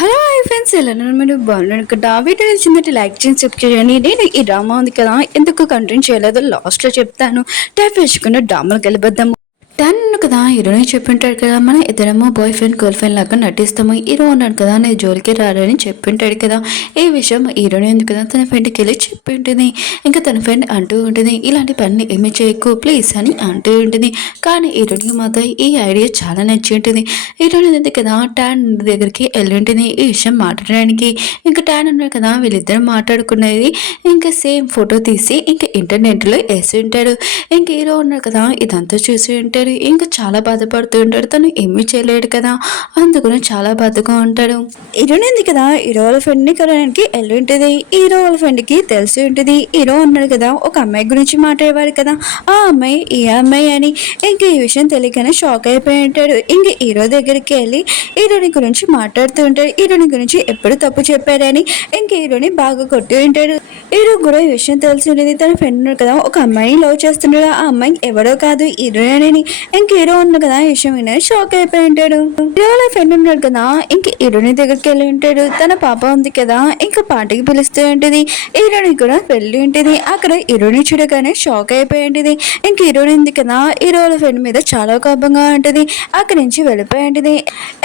Hello hi friends, ఎలా ఉన్నారు? మీరు బాగున్నారు కదా? వీడియో నచ్చిందంటే లైక్ చేసి సబ్స్క్రైబ్ చేయండి. నేను ఈ డ్రామా ఉంది కదా, ఎందుకు కంటిన్యూ చేయలేదో లాస్ట్లో చెప్తాను. టైప్ వేసుకున్న డ్రామాలకు వెళ్ళిపోద్దాము. తను కదా హీరోని చెప్పింటాడు కదా, మన ఇద్దరమ్మో బాయ్ ఫ్రెండ్ గర్ల్ ఫ్రెండ్ లాగా నటిస్తాము. హీరో ఉన్నాడు కదా, నేను జోలికి రారని చెప్పింటాడు కదా. ఈ విషయం హీరోని ఎందుకు కదా తన ఫ్రెండ్కి వెళ్ళి చెప్పి ఉంటుంది. ఇంకా తన ఫ్రెండ్ అంటూ ఉంటుంది, ఇలాంటి పని ఏమి చేయకు ప్లీజ్ అని అంటూ ఉంటుంది. కానీ హీరోనికి మాత్రం ఈ ఐడియా చాలా నచ్చి ఉంటుంది. హీరోని ఉంది కదా టాన్ దగ్గరికి వెళ్ళి ఉంటుంది ఈ విషయం మాట్లాడడానికి. ఇంకా టాన్ ఉన్నాడు కదా, వీళ్ళిద్దరు మాట్లాడుకునేది ఇంకా సేమ్ ఫోటో తీసి ఇంకా ఇంటర్నెట్లో వేసి ఉంటాడు. ఇంకా హీరో ఉన్నాడు కదా, ఇదంతా చూసి ఉంటాడు. ఇంకా చాలా బాధపడుతూ ఉంటాడు. తను ఏమీ చేయలేడు కదా, అందుకని చాలా బాధగా ఉంటాడు. హీరోని ఉంది కదా, హీరో వాళ్ళ ఫ్రెండ్ని కలవడానికి వెళ్ళి ఉంటుంది. హీరో వాళ్ళ ఫ్రెండ్కి తెలిసి ఉంటుంది. హీరో ఉన్నాడు కదా, ఒక అమ్మాయి గురించి మాట్లాడేవాడు కదా, ఆ అమ్మాయి ఈ అమ్మాయి అని. ఇంకా ఈ విషయం తెలియకనే షాక్ అయిపోయి ఉంటాడు. ఇంకా హీరో దగ్గరికి వెళ్ళి హీరోని గురించి మాట్లాడుతూ ఉంటాడు. హీరోని గురించి ఎప్పుడు తప్పు చెప్పారని ఇంకా హీరోని బాగా కొట్టి ఉంటాడు. హీరో కూడా ఈ విషయం తెలిసి ఉండేది. తన ఫ్రెండ్ ఉన్నాడు కదా, ఒక అమ్మాయిని లవ్ చేస్తున్నాడు. ఆ అమ్మాయి ఎవడో కాదు హీరోని. ఇంక హీరో ఉన్నాడు కదా, ఈ విషయం విని షాక్ అయిపోయి ఉంటాడు. హీరోల ఫ్రెండ్ ఉన్నాడు కదా, ఇంక హీరోని దగ్గరికి వెళ్ళి ఉంటాడు. తన పాప ఉంది కదా, ఇంకా పార్టీకి పిలుస్తూ ఉంటుంది. హీరోని కూడా పెళ్లి ఉంటుంది. అక్కడ హీరోని చూడగానే షాక్ అయిపోయి ఉంటుంది. ఇంక హీరోని ఉంది కదా, హీరోల ఫ్రెండ్ మీద చాలా కోపంగా ఉంటుంది. అక్కడి నుంచి వెళ్ళిపోయి ఉంటుంది.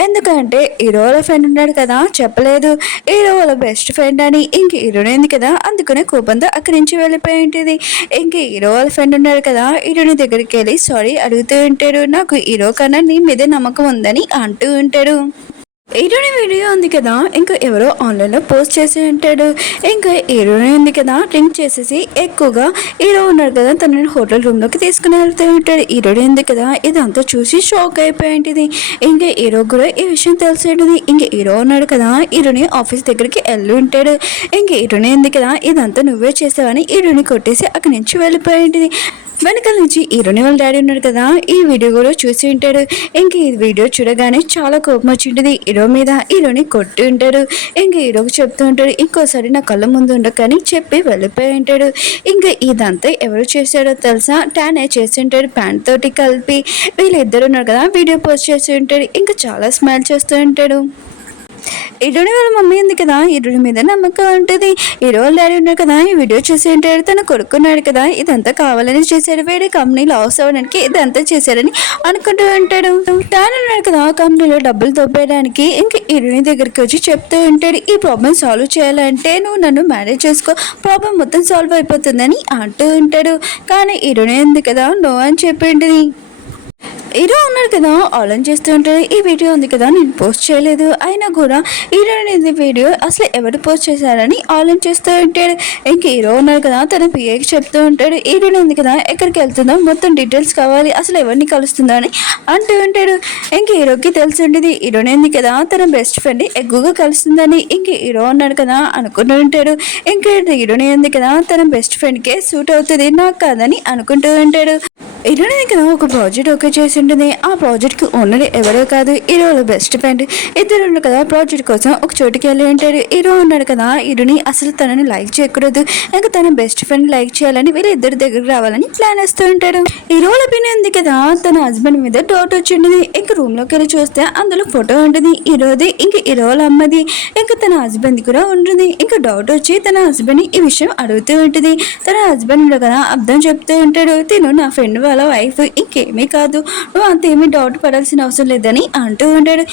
ఎందుకంటే హీరోల ఫ్రెండ్ ఉన్నాడు కదా, చెప్పలేదు హీరో వాళ్ళ బెస్ట్ ఫ్రెండ్ అని. ఇంక హీరోని ఉంది కదా, అందుకనే కోపంతో అక్కడి నుంచి వెళ్ళిపోయి ఉంటుంది. ఇంక హీరో వాళ్ళ ఫ్రెండ్ ఉన్నాడు కదా, హీరోని దగ్గరికి వెళ్ళి సారీ అడుగుతూ ఉంటాడు. నాకు హీరో కన్నా నీ మీద నమ్మకం ఉందని అంటూ ఉంటాడు. హీరోని వీడియో ఉంది కదా, ఇంకా ఎవరో ఆన్లైన్లో పోస్ట్ చేసి ఉంటాడు. ఇంకా హీరోని ఉంది కదా, డ్రింక్ చేసేసి ఎక్కువగా హీరో ఉన్నాడు కదా తనని హోటల్ రూమ్లోకి తీసుకుని వెళ్తూ ఉంటాడు. హీరోని ఉంది కదా, ఇదంతా చూసి షాక్ అయిపోయి ఉంటుంది. ఇంకా హీరో కూడా ఈ విషయం తెలిసి ఉంటుంది. ఇంకా హీరో ఉన్నాడు కదా, హీరోని ఆఫీస్ దగ్గరికి వెళ్ళి ఉంటాడు. ఇంకా హీరోని ఉంది కదా, ఇదంతా నువ్వే చేసావని హీరోని కొట్టేసి అక్కడి నుంచి వెళ్ళిపోయి ఉంటుంది. వెనకాల నుంచి హీరోని వాళ్ళ డాడీ ఉన్నాడు కదా, ఈ వీడియో కూడా చూసి ఉంటాడు. ఇంక ఈ వీడియో చూడగానే చాలా కోపం వచ్చి ఉంటుంది హీరో మీద. హీరోని కొట్టి ఉంటాడు. ఇంక హీరోకి చెప్తూ ఉంటాడు, ఇంకోసారి నా కళ్ళ ముందు ఉండకని చెప్పి వెళ్ళిపోయి ఉంటాడు. ఇంకా ఇదంతా ఎవరు చేశాడో తెలుసా, టానే చేసి ఉంటాడు ప్యాంట్ తోటి కలిపి. వీళ్ళిద్దరు ఉన్నారు కదా, వీడియో పోస్ట్ చేసి ఉంటాడు. ఇంకా చాలా స్మైల్ చేస్తూ ఉంటాడు. హీరోని వాళ్ళ మమ్మీ ఉంది కదా, హీరోని మీద నమ్మకం ఉంటుంది. హీరో వాళ్ళ డాడీ ఉన్నారు కదా, ఈ వీడియో చూసి ఉంటాడు. తను కొడుకున్నాడు కదా, ఇదంతా కావాలని చేశాడు. వేరే కంపెనీ లాస్ అవ్వడానికి ఇదంతా చేశాడని అనుకుంటూ ఉంటాడు. తాను ఉన్నాడు కదా, కంపెనీలో డబ్బులు దొబ్బేయడానికి ఇంకా హీరోని దగ్గరికి వచ్చి చెప్తూ ఉంటాడు, ఈ ప్రాబ్లం సాల్వ్ చేయాలంటే నువ్వు నన్ను మ్యారేజ్ చేసుకో, ప్రాబ్లం మొత్తం సాల్వ్ అయిపోతుందని అంటూ ఉంటాడు. కానీ హీరోని ఉంది కదా, నో అని చెప్పి ఉంటుంది. హీరో ఉన్నారు కదా, ఆలోచన చేస్తూ ఉంటాడు. ఈ వీడియో ఉంది కదా, నేను పోస్ట్ చేయలేదు, అయినా కూడా హీరోని వీడియో అసలు ఎవరు పోస్ట్ చేశారని ఆలోచన చేస్తూ ఉంటాడు. ఇంక హీరో ఉన్నారు కదా, తన పిఏకి చెప్తూ ఉంటాడు, హీరోని ఉంది కదా ఎక్కడికి వెళ్తుందో మొత్తం డీటెయిల్స్ కావాలి, అసలు ఎవరిని కలుస్తుందో అని అంటూ ఉంటాడు. ఇంక హీరోకి తెలిసి ఉండేది హీరోని ఉంది కదా తన బెస్ట్ ఫ్రెండ్ ఎక్కువగా కలుస్తుందని. ఇంక హీరో ఉన్నాడు కదా అనుకుంటూ ఉంటాడు. ఇంక హీరోని ఉంది కదా తన బెస్ట్ ఫ్రెండ్కే సూట్ అవుతుంది, నాకు కాదని అనుకుంటూ ఉంటాడు. హీరోని కదా ఒక ప్రాజెక్ట్ ఓకే చేసి ఉంటుంది. ఆ ప్రాజెక్ట్కి ఓనర్ ఎవరో కాదు, హీరో బెస్ట్ ఫ్రెండ్. ఇద్దరు ఉన్నారు కదా, ప్రాజెక్ట్ కోసం ఒక చోటుకి వెళ్ళి ఉంటాడు. హీరో ఉన్నాడు కదా, హీరోని అసలు తనని లైక్ చేయకూడదు, ఇంకా తన బెస్ట్ ఫ్రెండ్ లైక్ చేయాలని వీళ్ళిద్దరి దగ్గరికి రావాలని ప్లాన్ వేస్తూ ఉంటాడు. హీరోల ఒపీనియన్ ఉంది కదా, తన హస్బెండ్ మీద డౌట్ వచ్చింది. ఇంకా రూమ్ లోకి వెళ్ళి చూస్తే అందులో ఫోటో ఉంటుంది హీరోది, ఇంకా హీరోల అమ్మది, ఇంకా తన హస్బెండ్ కూడా ఉంటుంది. ఇంకా డౌట్ వచ్చి తన హస్బెండ్ ఈ విషయం అడుగుతూ ఉంటుంది. తన హస్బెండ్ కదా అర్థం చెప్తూ ఉంటాడు, తిను నా ఫ్రెండ్ వాళ్ళ వైఫ్, ఇంకేమీ కాదు, నువ్వు అంతేమీ డౌట్ పడాల్సిన అవసరం లేదని అంటూ ఉంటాడు.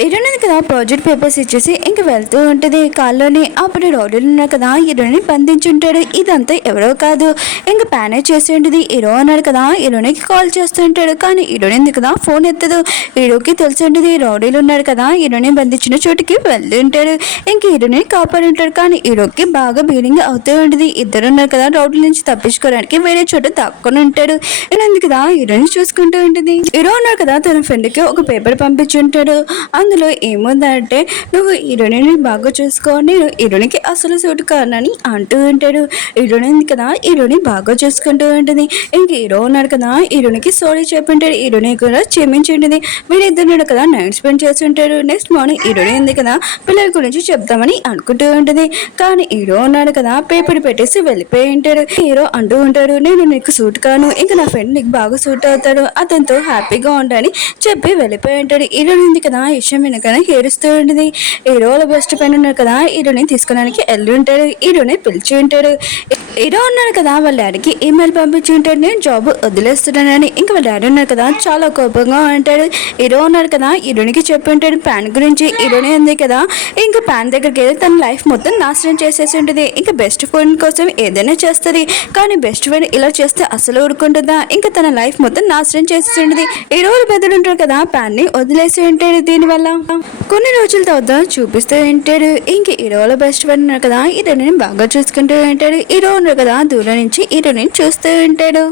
హీరోని కదా ప్రాజెక్ట్ పేపర్స్ ఇచ్చేసి ఇంక వెళ్తూ ఉంటుంది కాల్లోని. అప్పుడు రోడ్డులు ఉన్నారు కదా, హీరోని బంధించుంటాడు. ఇదంతా ఎవరో కాదు, ఇంక ప్యానేజ్ చేసి ఉంటుంది. హీరో అన్నాడు కదా, హీరోనికి కాల్ చేస్తూ ఉంటాడు. కానీ హీరోని ఉంది కదా ఫోన్ ఎత్తదు. హీరోకి తెలిసి ఉంటుంది రౌడీలు ఉన్నాడు కదా, హీరోని బంధించిన చోటుకి వెళ్తూ ఉంటాడు. ఇంక హీరోని కాపాడి ఉంటాడు. కానీ హీరోకి బాగా బీడింగ్ అవుతూ ఉంటుంది. ఇద్దరు ఉన్నారు కదా, రౌడీల నుంచి తప్పించుకోవడానికి వేరే చోట దాక్కుని ఉంటాడు. ఉంది కదా, హీరోని చూసుకుంటూ ఉంటుంది. హీరో ఉన్నాడు కదా, తన ఫ్రెండ్కి ఒక పేపర్ పంపించుంటాడు. అందులో ఏముందంటే, నువ్వు హీరోని బాగా చూసుకో, నేను హీరోనికి అసలు సూట్ కానని అంటూ ఉంటాడు. హీరోని ఉంది కదా, హీరోని బాగా చూసుకుంటూ ఉంటుంది. ఇంక హీరో ఉన్నాడు కదా, హీరోనికి సారీ చెప్పింటాడు. హీరోని కూడా క్షమించుంటుంది. వీళ్ళిద్దరు కదా నైట్ స్పెండ్ చేసి ఉంటాడు. నెక్స్ట్ మార్నింగ్ హీరోని ఉంది కదా పిల్లల గురించి చెప్తామని అనుకుంటూ ఉంటుంది. కానీ హీరో ఉన్నాడు కదా, పేపర్ పెట్టేసి వెళ్ళిపోయి ఉంటాడు. హీరో అంటూ ఉంటాడు, నేను నీకు సూట్ కాను, ఇంకా నా ఫ్రెండ్ నీకు బాగా సూట్ అవుతాడు, అతనితో హ్యాపీగా ఉండని చెప్పి వెళ్ళిపోయి ఉంటాడు. హీరోయిన్ ఉంది కదా ఈ విషయం వెనకనే ఏడుస్తూ ఉంటుంది. హీరో వాళ్ళ బెస్ట్ ఫ్రెండ్ ఉన్నారు కదా హీరోని తీసుకోవడానికి వెళ్ళి ఉంటాడు. హీరోని పిలిచి ఉంటాడు. హీరో ఉన్నాడు కదా వాళ్ళ డాడీకి ఈమెయిల్ పంపించి ఉంటాడు, నేను జాబ్ వదిలేస్తున్నానని. ఇంకా వాళ్ళ డాడీ ఉన్నారు కదా చాలా కోపంగా ఉంటాడు. హీరో ఉన్నాడు కదా హీరోనికి చెప్పి ఉంటాడు ప్యాన్ గురించి. హీరోనే ఉంది కదా ఇంకా ప్యాన్ దగ్గరికి వెళ్ళి తన లైఫ్ మొత్తం నాశనం చేసేసి ఉంటుంది. ఇంకా బెస్ట్ ఫ్రెండ్ కోసం ఏదైనా చేస్తుంది, కానీ బెస్ట్ ఫ్రెండ్ ఇలా చేస్తే అసలు ఊరుకుంటుందా? ఇంకా తన లైఫ్ మొత్తం నాశనం చేసేసి ఉంటుంది. హీరో బెదరు ఉంటాడు కదా ప్యాన్ ని వదిలేసి ఉంటాడు. దీనివల్ల కొన్ని రోజుల తర్వాత చూపిస్తూ ఉంటాడు. ఇంక హీరోల బెస్ట్ ఫ్రెండ్ ఉన్నారు కదా హీరోని బాగా చూసుకుంటూ ఉంటాడు. హీరో ఉన్నారు కదా దూరం నుంచి హీరోని చూస్తూ ఉంటాడు.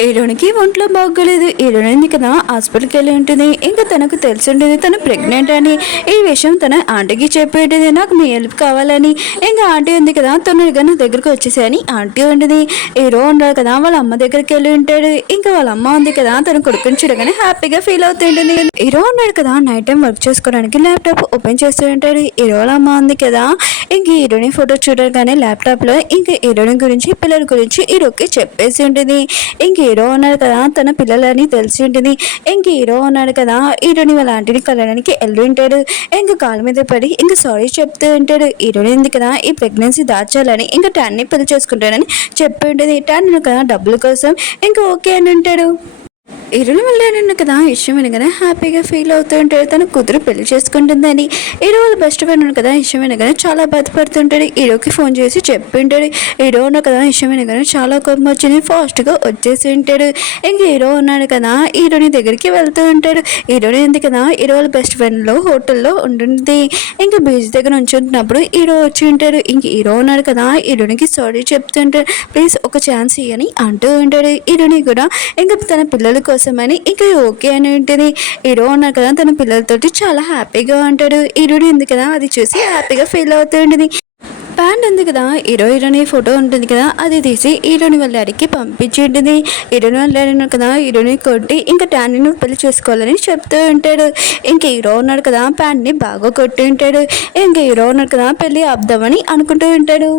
హీరోనికి ఒంట్లో బాగోలేదు. హీరోయిన్ కదా హాస్పిటల్కి వెళ్ళి ఉంటుంది. ఇంకా తనకు తెలిసి ఉంటుంది తను ప్రెగ్నెంట్ అని. ఈ విషయం తన ఆంటీకి చెప్పి ఉంటుంది, నాకు మీ హెల్ప్ కావాలని. ఇంకా ఆంటీ ఉంది కదా తొందరగా నా దగ్గరకు వచ్చేసాయని ఆంటీ ఉంటుంది. హీరో ఉన్నారు కదా వాళ్ళ అమ్మ దగ్గరికి వెళ్ళి ఉంటాడు. ఇంకా వాళ్ళ అమ్మ ఉంది కదా తన కొడుకుని చూడగానే హ్యాపీగా ఫీల్ అవుతుంటుంది. హీరో ఉన్నాడు కదా నైట్ టైం వర్క్ చేసుకోవడానికి ల్యాప్టాప్ ఓపెన్ చేస్తూ ఉంటాడు. హీరో వాళ్ళ అమ్మ ఉంది కదా ఇంక హీరోయిన్ ఫోటో చూడగానే ల్యాప్టాప్ లో ఇంకా హీరోయిన్ గురించి పిల్లల గురించి హీరోకి చెప్పేసి ఉంటుంది. ఇంక హీరో ఉన్నాడు కదా తన పిల్లలని తెలిసి ఉంటుంది. ఇంక హీరో ఉన్నాడు కదా హీరోని వాళ్ళ ఆంటీని కలవడానికి వెళ్ళి ఉంటాడు. ఇంక కాళ్ళ మీద పడి ఇంకా సారీ చెప్తూ ఉంటాడు. హీరోయిన్ ఉంది కదా ఈ ప్రెగ్నెన్సీ దాచాలని ఇంకా టాన్ని పెళ్లి చేసుకుంటానని చెప్పి ఉంటుంది. టాన్ కదా డబ్బుల కోసం ఇంకా ఓకే అని ఉంటాడు. హీరోని వెళ్ళాడన్న కదా విషయం వినగానే హ్యాపీగా ఫీల్ అవుతూ ఉంటాడు. తన కూతురు పెళ్లి చేసుకుంటుందని. హీరో వాళ్ళ బెస్ట్ ఫ్రెండ్ ఉన్న కదా విషయం వినగానే చాలా బాధపడుతుంటాడు. హీరోకి ఫోన్ చేసి చెప్పి ఉంటాడు. హీరో ఉన్న కదా విషయం వినగానే చాలా కోపం వచ్చింది, ఫాస్ట్గా వచ్చేసి ఉంటాడు. ఇంక హీరో ఉన్నాడు కదా హీరోని దగ్గరికి వెళ్తూ ఉంటాడు. హీరోని ఉంది కదా హీరో వాళ్ళ బెస్ట్ ఫ్రెండ్లో హోటల్లో ఉంటుంది. ఇంకా బీచ్ దగ్గర ఉంచుంటున్నప్పుడు హీరో వచ్చి ఉంటాడు. ఇంక హీరో ఉన్నాడు కదా హీరోనికి సారీ చెప్తుంటాడు, ప్లీజ్ ఒక ఛాన్స్ ఇయ్యని అంటూ ఉంటాడు. హీరోని కూడా ఇంకా తన పిల్లల కోసమని ఇంకా ఓకే అని ఉంటుంది. హీరో ఉన్నారు కదా తన పిల్లలతోటి చాలా హ్యాపీగా ఉంటాడు. హీరోని ఉంది కదా అది చూసి హ్యాపీగా ఫీల్ అవుతూ ఉంటుంది. ప్యాంట్ ఉంది కదా హీరోని ఫోటో ఉంటుంది కదా అది తీసి హీరోని వాళ్ళ డాడీకి పంపించి ఉంటుంది. హీరోని వాళ్ళ డాడీ ఉన్నారు కదా హీరోని కొట్టి ఇంకా ట్యాన్ని పెళ్లి చేసుకోవాలని చెప్తూ ఉంటాడు. ఇంక హీరో ఉన్నాడు కదా ప్యాంట్ని బాగా కొట్టి ఉంటాడు. ఇంక హీరో ఉన్నాడు కదా పెళ్లి ఆపుదామని అనుకుంటూ ఉంటాడు.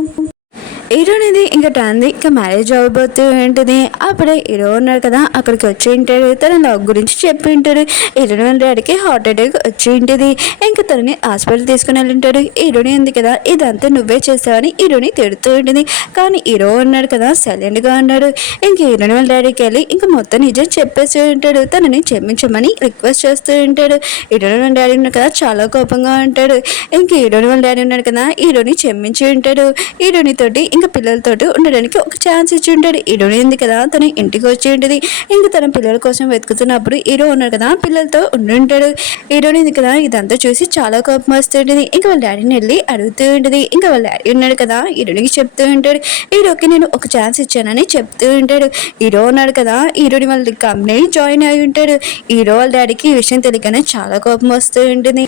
హీరోనిది ఇంకా టాన్ది ఇంకా మ్యారేజ్ అవ్వబోతూ ఉంటుంది. అప్పుడే హీరో ఉన్నాడు కదా అక్కడికి వచ్చి ఉంటాడు. తన లవ్ గురించి చెప్పి ఉంటాడు. హీరోని వాళ్ళ డాడీకి హార్ట్ అటాక్ వచ్చి ఉంటుంది. ఇంకా తనని హాస్పిటల్ తీసుకుని వెళ్ళి ఉంటాడు. హీరోని ఉంది కదా ఇదంతా నువ్వే చేస్తావని హీరోని తిడుతూ ఉంటుంది. కానీ హీరో ఉన్నాడు కదా సైలెంట్గా ఉన్నాడు. ఇంక హీరోని వాళ్ళ డాడీకి వెళ్ళి ఇంకా మొత్తం నిజం చెప్పేసి ఉంటాడు. తనని క్షమించమని రిక్వెస్ట్ చేస్తూ ఉంటాడు. హీరోని వాళ్ళ డాడీ ఉన్నాడు కదా చాలా కోపంగా ఉంటాడు. ఇంక హీరోని వాళ్ళ డాడీ ఉన్నాడు కదా హీరోని క్షమించి ఉంటాడు. హీరోని తోటి ఇంకా పిల్లలతోటి ఉండడానికి ఒక ఛాన్స్ ఇచ్చి ఉంటాడు. హీరోని ఉంది కదా తన ఇంటికి వచ్చి ఉంటుంది. ఇంక తన పిల్లల కోసం వెతుకుతున్నప్పుడు హీరో ఉన్నాడు కదా పిల్లలతో ఉండి ఉంటాడు. హీరోని ఉంది కదా ఇదంతా చూసి చాలా కోపం వస్తుంటుంది. ఇంకా వాళ్ళ డాడీని వెళ్ళి అడుగుతూ ఉంటుంది. ఇంకా వాళ్ళ డాడీ ఉన్నాడు కదా హీరోనికి చెప్తూ ఉంటాడు, హీరోకి నేను ఒక ఛాన్స్ ఇచ్చానని చెప్తూ ఉంటాడు. హీరో ఉన్నాడు కదా హీరోని వాళ్ళ కంపెనీ జాయిన్ అయి ఉంటాడు. హీరో వాళ్ళ డాడీకి ఈ విషయం తెలియకనే చాలా కోపం వస్తూ ఉంటుంది.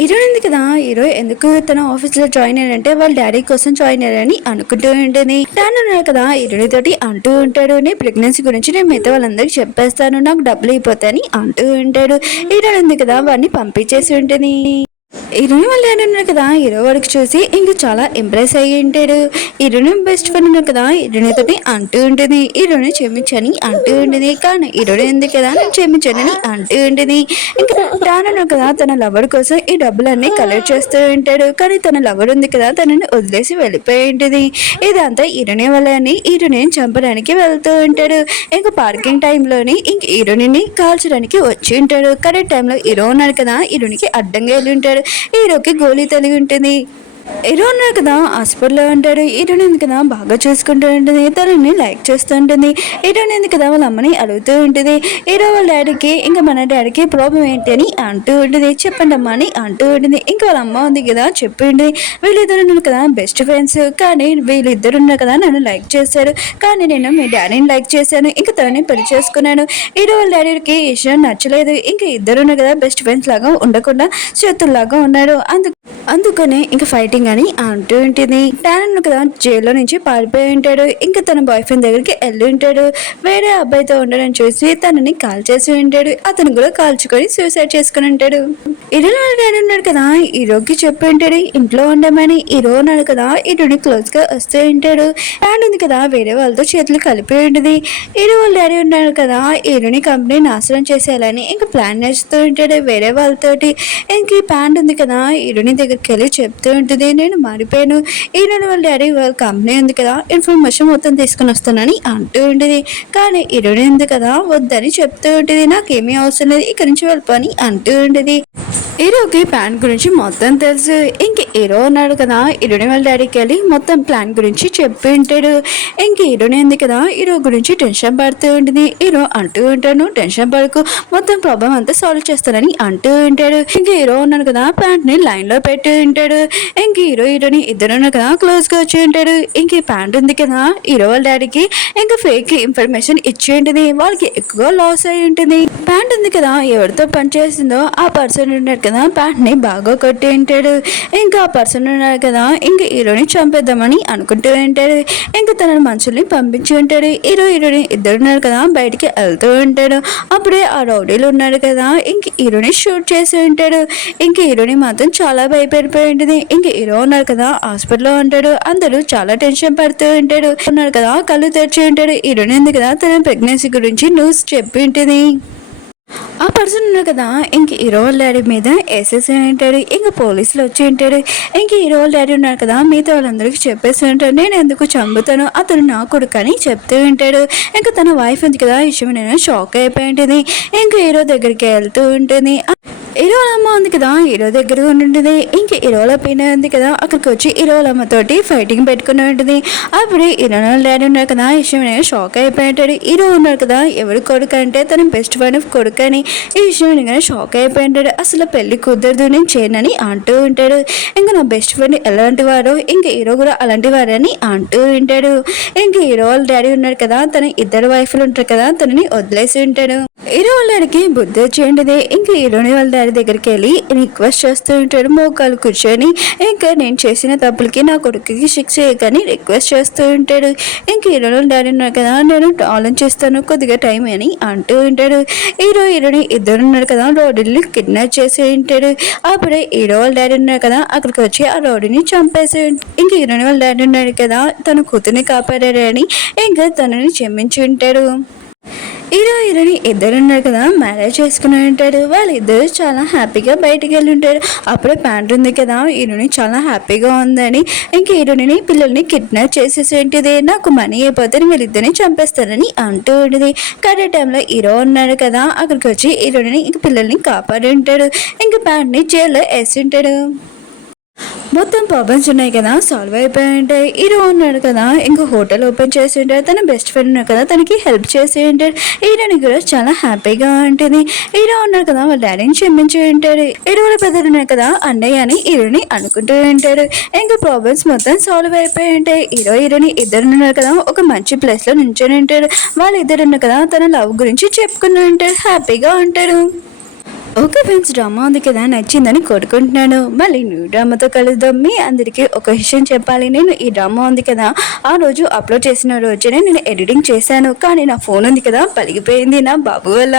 హీరో ఉంది కదా హీరో ఎందుకు తన ఆఫీస్లో జాయిన్ అయ్యాడంటే వాళ్ళ డాడీ కోసం జాయిన్ అయ్యాడని అనుకుంటూ ఉంటుంది. తాను ఉన్నాడు కదా హీరోని తోటి అంటూ ఉంటాడు, నేను ప్రెగ్నెన్సీ గురించి నేను మిగతా వాళ్ళందరికీ చెప్పేస్తాను, నాకు డబ్బులు అయిపోతాయని అంటూ ఉంటాడు. హీరో ఉంది కదా వాడిని పంపించేసి ఉంటుంది. హీరోని వాళ్ళు ఏడున్నారు కదా హీరో వాడికి చూసి ఇంక చాలా ఇంప్రెస్ అయ్యి ఉంటాడు. హీరోని బెస్ట్ ఫ్రెండ్ ఉన్నారు కదా హీరోని తోటి అంటూ ఉంటుంది, హీరోని క్షమించని అంటూ ఉంటుంది. కానీ హీరోని ఉంది కదా నేను క్షమించనని అంటూ ఉంటుంది. ఇంకా తానున్నారు కదా తన లవర్ కోసం ఈ డబ్బులన్నీ కలెక్ట్ చేస్తూ ఉంటాడు. కానీ తన లవర్ ఉంది కదా తనని వదిలేసి వెళ్ళిపోయి ఉంటుంది. ఇదంతా హీరోని వాళ్ళని హీరోని చంపడానికి వెళ్తూ ఉంటాడు. ఇంకా పార్కింగ్ టైంలోని ఇంక హీరోని కాల్చడానికి వచ్చి ఉంటాడు. కరెక్ట్ టైంలో హీరో ఉన్నాడు కదా హీరోనికి అడ్డంగా వెళ్ళి ఉంటాడు. హీరోకి గోళీ తగిలి ఉంటుంది. హీరో ఉన్నాడు కదా హాస్పిటల్లో ఉంటాడు. హీరోని ఉంది కదా బాగా చూసుకుంటూ ఉంటుంది, తనని లైక్ చేస్తూ ఉంటుంది. హీరోని ఉంది కదా వాళ్ళ అమ్మని అడుగుతూ ఉంటుంది. హీరో వాళ్ళ డాడీకి ఇంకా మన డాడీకి ప్రాబ్లం ఏంటి అని అంటూ ఉంటుంది. చెప్పండి అమ్మ అని అంటూ ఉంటుంది. ఇంకా వాళ్ళ అమ్మ ఉంది కదా చెప్పి ఉంటుంది, వీళ్ళిద్దరు ఉన్నారు కదా బెస్ట్ ఫ్రెండ్స్, కానీ వీళ్ళిద్దరు ఉన్నారు కదా నన్ను లైక్ చేశారు, కానీ నేను మీ డాడీని లైక్ చేశాను, ఇంకా తనని పెళ్లి చేసుకున్నాను. హీరో వాళ్ళ డాడీకి ఈ విషయం నచ్చలేదు. ఇంకా ఇద్దరు ఉన్నారు కదా బెస్ట్ ఫ్రెండ్స్ లాగా ఉండకుండా చేతుల్లాగా ఉన్నారు. అందుకు అందుకనే ఇంకా ఫైటింగ్ అని అంటూ ఉంటుంది. టాన్ కదా జైల్లో నుంచి పారిపోయి ఉంటాడు. ఇంకా తన బాయ్ ఫ్రెండ్ దగ్గరికి వెళ్ళి ఉంటాడు. వేరే అబ్బాయితో ఉండడం చూసి తనని కాల్ చేసి ఉంటాడు. అతను కూడా కాల్చుకొని సూసైడ్ చేసుకుని ఉంటాడు. హీరోలో డాడీ ఉన్నాడు కదా, హీరోకి చెప్పి ఉంటాడు ఇంట్లో ఉండమని. హీరో ఉన్నాడు కదా, హీరోని క్లోజ్ గా వస్తూ ఉంటాడు. టాన్ ఉంది కదా వేరే వాళ్ళతో చేతులు కలిపి ఉంటుంది. హీరో వాళ్ళ డాడీ ఉన్నాడు కదా, హీరోని కంపెనీ నాశనం చేసేయాలని ఇంకా ప్లాన్ చేస్తూ ఉంటాడు వేరే వాళ్ళతోటి. ఇంక ఈ ప్యాంట్ ఉంది కదా, హీరోని దగ్గరికి వెళ్ళి చెప్తూ ఉంటుంది నేను మారిపోయాను, హీరోని వాళ్ళ డాడీ వాళ్ళ కంపెనీ ఉంది కదా ఇన్ఫర్మేషన్ మొత్తం తీసుకుని వస్తానని అంటూ ఉంటుంది. కానీ హీరోని ఉంది కదా వద్దని చెప్తూ ఉంటుంది, నాకేమీ అవసరం లేదు ఇక్కడి నుంచి వెళ్ళిపోని అంటూ ఉంటుంది. హీరోకి ప్లాన్ గురించి మొత్తం తెలుసు. ఇంక హీరో ఉన్నాడు కదా, హీరోని వాళ్ళ డాడీకి వెళ్ళి మొత్తం ప్లాన్ గురించి చెప్పి ఉంటాడు. ఇంక హీరోని ఉంది కదా హీరో గురించి టెన్షన్ పడుతూ ఉంటుంది. హీరో అంటూ ఉంటాడు టెన్షన్ పడకు, మొత్తం ప్రాబ్లం అంతా సాల్వ్ చేస్తానని అంటూ ఉంటాడు. ఇంక హీరో ఉన్నాడు కదా ప్యాంట్ ని లైన్ లో పెట్టి ఉంటాడు. ఇంక హీరోని ఇద్దరు ఉన్నారు కదా క్లోజ్ గా వచ్చి ఉంటాడు. ఇంక ఈ ప్యాంట్ ఉంది కదా హీరో వాళ్ళ డాడీకి ఇంకా ఫేక్ ఇన్ఫర్మేషన్ ఇచ్చి ఉంటుంది. వాళ్ళకి ఎక్కువ లాస్ అయి ఉంటుంది. ప్యాంట్ ఉంది కదా ఎవరితో పనిచేస్తుందో ఆ పర్సన్ ఉన్నాడు కదా ప్యాంట్ ని బాగా కొట్టి ఉంటాడు. ఇంకా ఆ పర్సన్ ఉన్నాడు కదా ఇంక హీరోని చంపేద్దామని అనుకుంటూ ఉంటాడు. ఇంకా తన మనుషుల్ని పంపించి ఉంటాడు. హీరోని ఇద్దరు ఉన్నారు కదా బయటికి వెళ్తూ ఉంటాడు. అప్పుడే ఆ రౌడీలు ఉన్నాడు కదా ఇంక హీరోని షూట్ చేసి ఉంటాడు. ఇంక హీరోని మాత్రం చాలా భయపడిపోయి ఉంటుంది. ఇంక హీరో ఉన్నారు కదా హాస్పిటల్లో ఉంటాడు. అందరూ చాలా టెన్షన్ పడుతూ ఉంటాడు. ఉన్నారు కదా కళ్ళు తెరిచి ఉంటాడు. హీరోని ఉంది కదా తన ప్రెగ్నెన్సీ గురించి న్యూస్ చెప్పి ఉంటుంది. ఆ పర్సన్ ఉన్నాడు కదా ఇంక హీరో వాళ్ళ డాడీ మీద వేసేసి ఉంటాడు. ఇంక పోలీసులు వచ్చి ఉంటాడు. ఇంక హీరో వాళ్ళ డాడీ ఉన్నారు కదా మిగతా వాళ్ళందరికీ చెప్పేసి ఉంటాడు నేను ఎందుకు చంపుతాను అతను నా కొడుకు అని చెప్తూ ఉంటాడు. ఇంకా తన వైఫ్ ఉంది కదా ఈ విషయం నేను షాక్ అయిపోయి ఉంటుంది. ఇంకా హీరో దగ్గరికి వెళ్తూ ఉంటుంది. హీరో అమ్మ ఉంది కదా హీరో దగ్గర ఉంటుంది. ఇంక హీరోల పైన ఉంది కదా అక్కడికి వచ్చి హీరోల అమ్మతోటి ఫైటింగ్ పెట్టుకుని ఉంటుంది. అప్పుడు హీరో డాడీ ఉన్నారు కదా ఈ విషయం నేను షాక్ అయిపోయి ఉంటాడు. హీరో ఉన్నారు కదా ఎవరి కొడుకు అంటే తన బెస్ట్ ఫ్రెండ్ కొడుకు అని. ఈ విషయం నేను షాక్ అయిపోయి ఉంటాడు. అసలు పెళ్లి కుదరదు నేను చేయనని అంటూ ఉంటాడు. ఇంకా నా బెస్ట్ ఫ్రెండ్ ఎలాంటి వాడు ఇంకా హీరో కూడా అలాంటి వారని అంటూ ఉంటాడు. ఇంక హీరో వాళ్ళ డాడీ ఉన్నారు కదా తన ఇద్దరు వైఫ్లు ఉంటారు కదా తనని వదిలేసి ఉంటాడు. హీరో వాళ్ళ డాడీకి బుద్ధి వచ్చేయండి. ఇంకా హీరోని వాళ్ళ డాడీ దగ్గరికి వెళ్ళి రిక్వెస్ట్ చేస్తూ ఉంటాడు మోకాలు కూర్చొని. ఇంకా నేను చేసిన తప్పులకి నా కొడుకుకి శిక్ష చేయకని రిక్వెస్ట్ చేస్తూ ఉంటాడు. ఇంకా హీరో వాళ్ళ డాడీ ఉన్నారు కదా నేను ఆలోచిస్తాను కొద్దిగా టైం అని అంటూ ఉంటాడు. హీరోని ఇద్దరు ఉన్నారు కదా రోడ్డుని కిడ్నాప్ చేసి ఉంటాడు. అప్పుడే హీరో వాళ్ళ డాడీ ఉన్నారు కదా అక్కడికి వచ్చి ఆ రోడ్డుని చంపేసి ఇంకా హీరోని వాళ్ళ డాడీ ఉన్నాడు కదా తన కూతుర్ని కాపాడారని ఇంకా తనని క్షమించి ఉంటాడు. హీరోని ఇద్దరు ఉన్నారు కదా మ్యారేజ్ చేసుకుని ఉంటాడు. వాళ్ళిద్దరు చాలా హ్యాపీగా బయటికి వెళ్ళి ఉంటారు. అప్పుడే ప్యాంట్ ఉంది కదా హీరోని చాలా హ్యాపీగా ఉందని ఇంక హీరోని పిల్లల్ని కిడ్నాప్ చేసేసి ఉంటుంది. నాకు మనీ అయిపోతే వీళ్ళిద్దరిని చంపేస్తారని అంటూ ఉంటుంది. కరెక్ట్ టైంలో హీరో ఉన్నాడు కదా అక్కడికి వచ్చి హీరోని ఇంక పిల్లల్ని కాపాడి ఉంటాడు. ఇంక ప్యాంట్ని జైల్లో వేసి ఉంటాడు. మొత్తం ప్రాబ్లమ్స్ ఉన్నాయి కదా సాల్వ్ అయిపోయి ఉంటాయి. హీరో ఉన్నాడు కదా ఇంకా హోటల్ ఓపెన్ చేసి ఉంటాడు. తన బెస్ట్ ఫ్రెండ్ ఉన్నాడు కదా తనకి హెల్ప్ చేసి ఉంటాడు. హీరోని కూడా చాలా హ్యాపీగా ఉంటుంది. హీరో ఉన్నాడు కదా వాళ్ళ డాడీని క్షమించి ఉంటాడు. హీరోల పెద్దలు ఉన్నాడు కదా అన్నయ్య అని హీరోని అనుకుంటూ ఉంటాడు. ఇంకా ప్రాబ్లమ్స్ మొత్తం సాల్వ్ అయిపోయి ఉంటాయి. హీరోని ఇద్దరు ఉన్నారు కదా ఒక మంచి ప్లేస్ లో నించొని ఉంటాడు. వాళ్ళిద్దరు ఉన్నారు కదా తన లవ్ గురించి చెప్పుకుని ఉంటాడు. హ్యాపీగా ఉంటాడు. ఓకే ఫ్రెండ్స్ డ్రామా ఉంది కదా నచ్చిందని కోరుకుంటున్నాను. మళ్ళీ న్యూ డ్రామాతో కలుద్దాం. మీ అందరికీ ఒక విషయం చెప్పాలి. నేను ఈ డ్రామా ఉంది కదా ఆ రోజు అప్లోడ్ చేసిన రోజునే నేను ఎడిటింగ్ చేశాను. కానీ నా ఫోన్ ఉంది కదా పలిగిపోయింది నా బాబు వల్ల.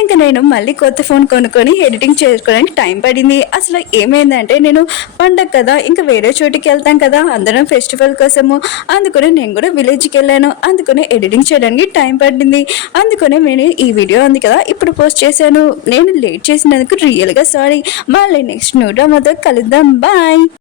ఇంకా నేను మళ్ళీ కొత్త ఫోన్ కొనుక్కొని ఎడిటింగ్ చేసుకోవడానికి టైం పడింది. అసలు ఏమైందంటే నేను పండగ కదా ఇంకా వేరే చోటికి వెళ్తాం కదా అందరం ఫెస్టివల్ కోసము. అందుకని నేను కూడా విలేజ్కి వెళ్ళాను. అందుకని ఎడిటింగ్ చేయడానికి టైం పడింది. అందుకని నేను ఈ వీడియో ఉంది కదా ఇప్పుడు పోస్ట్ చేశాను. నేను లేట్ చేసినందుకు రియల్గా సారీ. మళ్ళీ నెక్స్ట్ న్యూ డ్రామాతో కలుద్దాం. బాయ్.